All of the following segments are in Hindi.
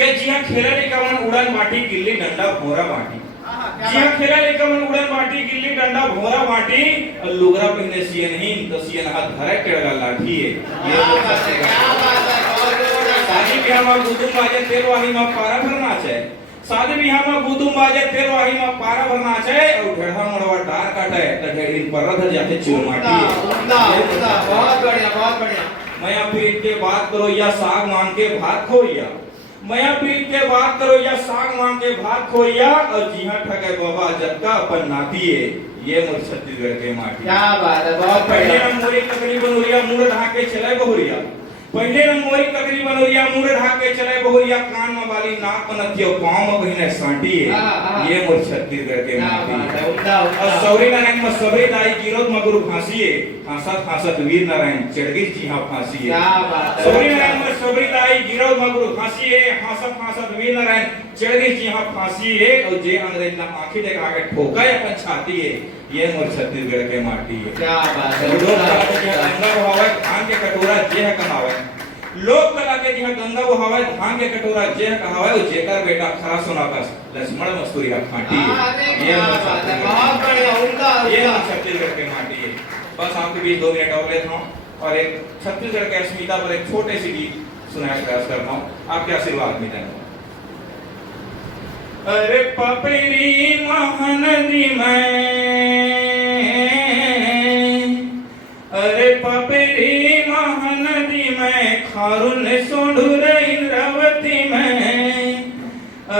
के जिहा खेला लेका मन उड़न बाटी गिल्ली डंडा भोरा बाटी जिहा खेला लेका मन उड़न बाटी गिल्ली डंडा भोरा बाटी और लुगरा पहने सियनहीन तो सियन हाथ धरे केड़ा लाठी है ये शादी ब्याह में गुदुम बाजे तेल वाही में पारा भरना है शादी ब्याह में गुदुम बाजे तेल वाही में पारा भरना है और ढेढ़ा मड़वा डार काटे तो ढेड़ी पर धर जाते चूर माटी बहुत बढ़िया मैं प्रीत के बात करो या साग मांग के भात खोइया मैं प्रीत के बात करो या साग मांग के भात खोइया और जीहा ठगे बाबा जक्का अपन नाती है ये मोर छत्तीसगढ़ के माटी क्या बात है बहुत पहले हम मोरी ककड़ी बनोरिया मुड़ ढाके चले बहुरिया पहले हम मोरी ककड़ी बनोरिया मुड़ ढाके चले बहुरिया कान में वाली नाक पनतियो पांव में बहिने सांटी है ये मोर छत्तीसगढ़ के माटी और सौरी नारायण में सबरी दाई गिरोध में गुरु फांसी है हासत हासत वीर नारायण चढ़गी जी हां फांसी है क्या बात है सौरी नारायण में सबरी दाई गिरोध में गुरु फांसी है हासत हासत वीर नारायण चढ़गी जी हां फांसी है और जे अंग्रेज ना आंखें देखा के ठोका है अपन छाती है ये मोर छत्तीसगढ़ के माटी है क्या बात है गंगा बहावे धान के कटोरा जे है कहावे लोक कला के जहां गंगा बहावे धान के कटोरा जे है कहावे और जेकर बेटा खरा सोना का लक्ष्मण मस्तूरिया खाटी है ये बहुत बढ़िया उम्दा ये छत्तीसगढ़ के माटी है बस आपके बीच 2 मिनट और लेता हूं और एक छत्तीसगढ़ के अस्मिता पर एक छोटे सी गीत सुनाने का प्रयास करता हूं आपके आशीर्वाद मिले अरे पपरी महानदी में अरे पपरी महानदी में खारुन सोंढुर इंद्रावती में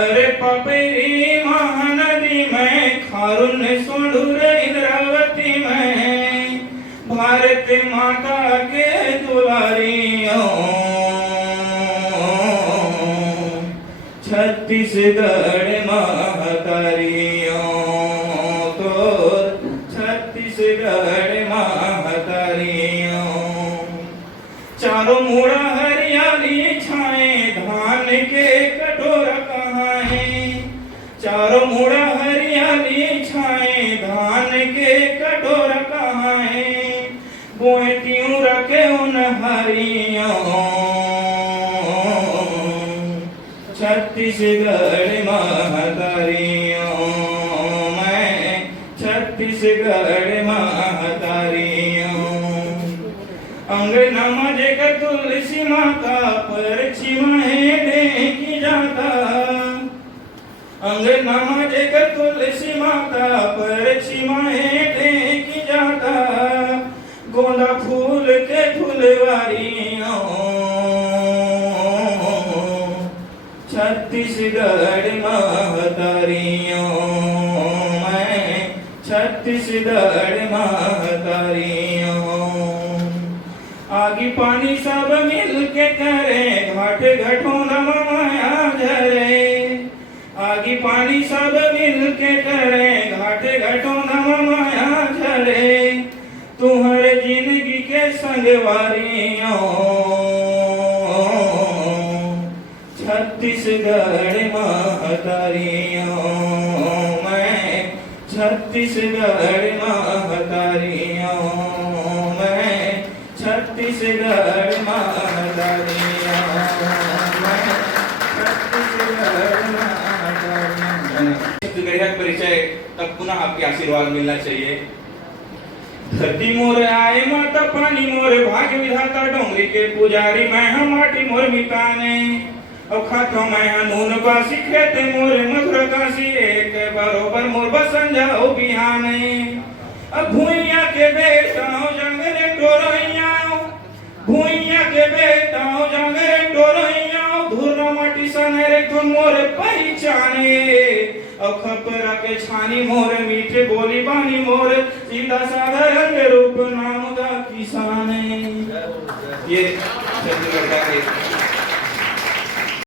अरे पपरी महानदी में खारुन सोंढुर इंद्रावती में भारत माता के दुलारियों छत्तीसगढ़ महतारियों तो छत्तीसगढ़ महतारियों चारों मुड़ा हरियाली छाए धान के कटोरा कहाए चारों मुड़ा हरियाली छाए धान के कटोरा कहाए बोएतियों रखे उन हरियों छत्तीसगढ़ महतारियों मैं छत्तीसगढ़ महतारियों अंगना मजे का तुलसी माता पर छिमाए देखी जाता अंगना मजे का तुलसी माता पर छिमाए देखी जाता गोंदा फूल के फुलवारियों छत्तीसगढ़ महतारियों मैं छत्तीसगढ़ महतारियों आगे पानी सब मिल के करे घाट घटों माया झरे आगे पानी सब मिल के करे घाट घटों माया झरे तुम्हारे जिंदगी के संगवारियों छत्तीसगढ़ महतारियों मैं छत्तीसगढ़ महतारियों मैं छत्तीसगढ़ महतारियों मैं छत्तीसगढ़ महतारियों छत्तीसगढ़ परिचय तब पुनः आपके आशीर्वाद मिलना चाहिए धरती मोर आए माता पानी मोर भाग्य विधाता डोंगरी के पुजारी मैं हम माटी मोर मिताने और खातो मैं नून बासी खेते मोर मधुर काशी एक बरोबर मोर बसन जाओ बिहाने अब भूइया के बेटा जंगले टोरैया भूइया के बेटा जंगले टोरैया धुर माटी सनरे तुम मोर पहचाने और खपरा के छानी मोर मीठे बोली बानी मोर सीधा साधा रंग रूप नाम का किसान ये छत्तीसगढ़ के